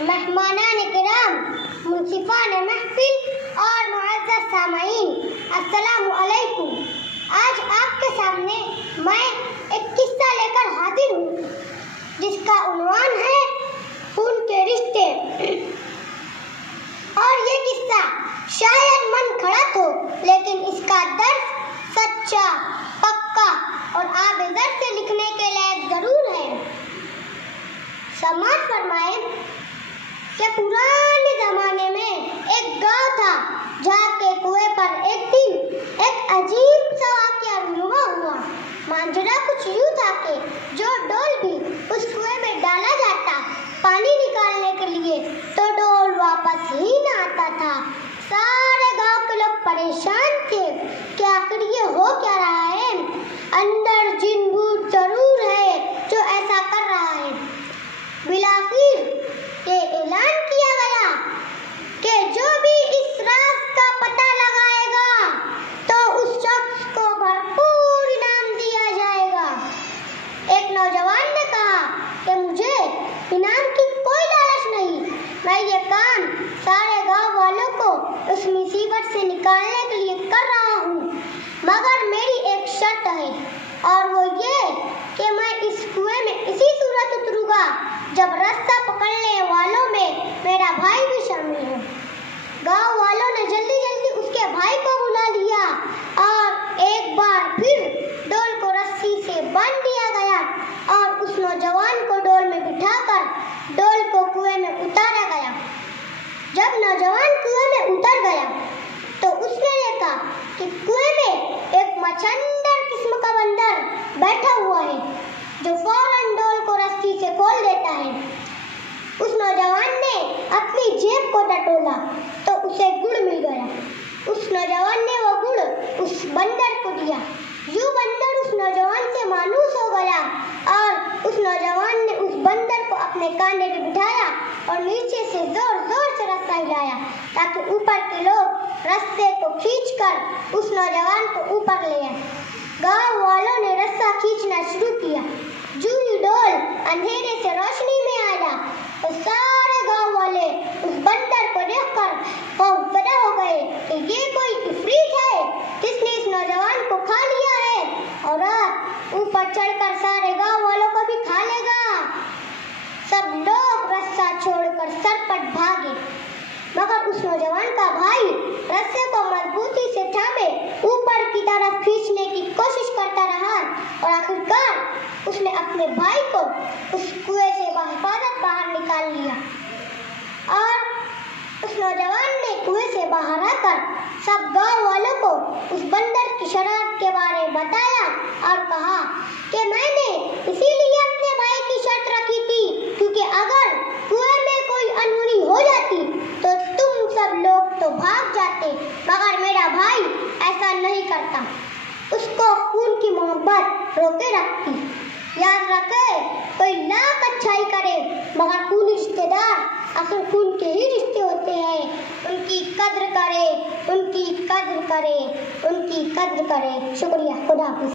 मेहमानान किराम, मुंसिफान महफिल और मुअज़्ज़ज़ सामईन, अस्सलामु अलैकुम। आज आपके सामने मैं एक किस्सा लेकर हाजिर हूँ जिसका उन्वान है खून के रिश्ते। और ये किस्सा शायद मन खड़त हो, लेकिन इसका दर्द सच्चा, पक्का और आबेदर से लिखने के लायक जरूर है। समाज फरमाए कि पुराने जमाने में एक गांव था जहाँ के कुएं पर एक दिन एक अजीब सा वाक़या रूनुमा हुआ। मांजरा कुछ यूं था कि जो डोल भी उस कुएं में डाला जाता पानी निकालने के लिए तो डोल वापस ही न आता था। सारे गांव के लोग परेशान थे कि आखिर ये हो क्या रहा है। अंदर जिन भूत जरूर है जो ऐसा कर रहा है। बिलाखिर ये ऐलान किया गया कि जो भी इस राज का पता लगाएगा तो उस शख्स को भरपूर इनाम दिया जाएगा। एक नौजवान ने कहा कि मुझे इनाम की कोई लालच नहीं, मैं ये काम सारे गांव वालों को उस मुसीबत से निकालने के लिए कर रहा हूँ, मगर मेरी एक शर्त है और वो ये कि मैं इस कुएं में इसी सूरत उतरूंगा जब रास्ता पकड़ने वालों में मेरा भाई भी शामिल हो। गांव वालों ने जल्दी जल्दी उसके भाई को बुला लिया और एक बार फिर डोल को रस्सी से बांध दिया गया और उस नौजवान को डोल में बिठाकर डोल को कुएं में उतारा गया। जब नौजवान कुएं में उतर गया तो उसने देखा कि कुएं में एक मच्छर किस्म का बंदर बैठा हुआ है जो फौरन डोल को रस्सी से खोल देता है। उस नौजवान ने अपनी जेब को टटोला तो उसे गुड़ मिल गया। उस नौजवान ने वो गुड़ उस बंदर को दिया। यूं बंदर उस नौजवान से मानूस हो गया और उस नौजवान ने उस बंदर को अपने कांधे पे बिठाया और नीचे से जोर जोर से रस्सा हिलाया ताकि ऊपर के लोग रस्से को खींचकर उस नौजवान को ऊपर ले आए। गांव वालों ने रस्सा खींचना शुरू किया। जो ही डोल अंधेरे से रोशनी में आया तो सारे गांव वाले उस बंदर को देखकर खौफजदा हो गए कि ये कोई इफरीत है जिसने इस नौजवान को खा लिया है और अब ऊपर चढ़कर सारे गांव वालों को भी खा लेगा। सब लोग रस्सा छोड़कर सरपट भागे, मगर उस नौजवान का भाई रस्से को मजबूती से थामे ऊपर की तरफ खींचने की कोशिश करता रहा और आखिरकार उसने अपने भाई को उस कुएं से बहिफाजत बाहर निकाल लिया। और उस नौजवान ने कुएं से बाहर आकर सब गांव वालों को उस बंदर की शरारत के बारे में बताया और कहा कि मैंने इसीलिए अपने भाई की शर्त रखी थी क्योंकि अगर कुएं में कोई अनहोनी हो जाती तो तुम सब लोग तो भाग जाते, मगर मेरा भाई ऐसा नहीं करता। उसको खून की मोहब्बत रोके रखती। याद रखे, कोई लाख अच्छाई करे मगर खूनी रिश्तेदार आखिर खून के ही रिश्ते होते हैं। उनकी कद्र करे, उनकी कद्र करे, उनकी कद्र करे। शुक्रिया। खुदा हाफिज़।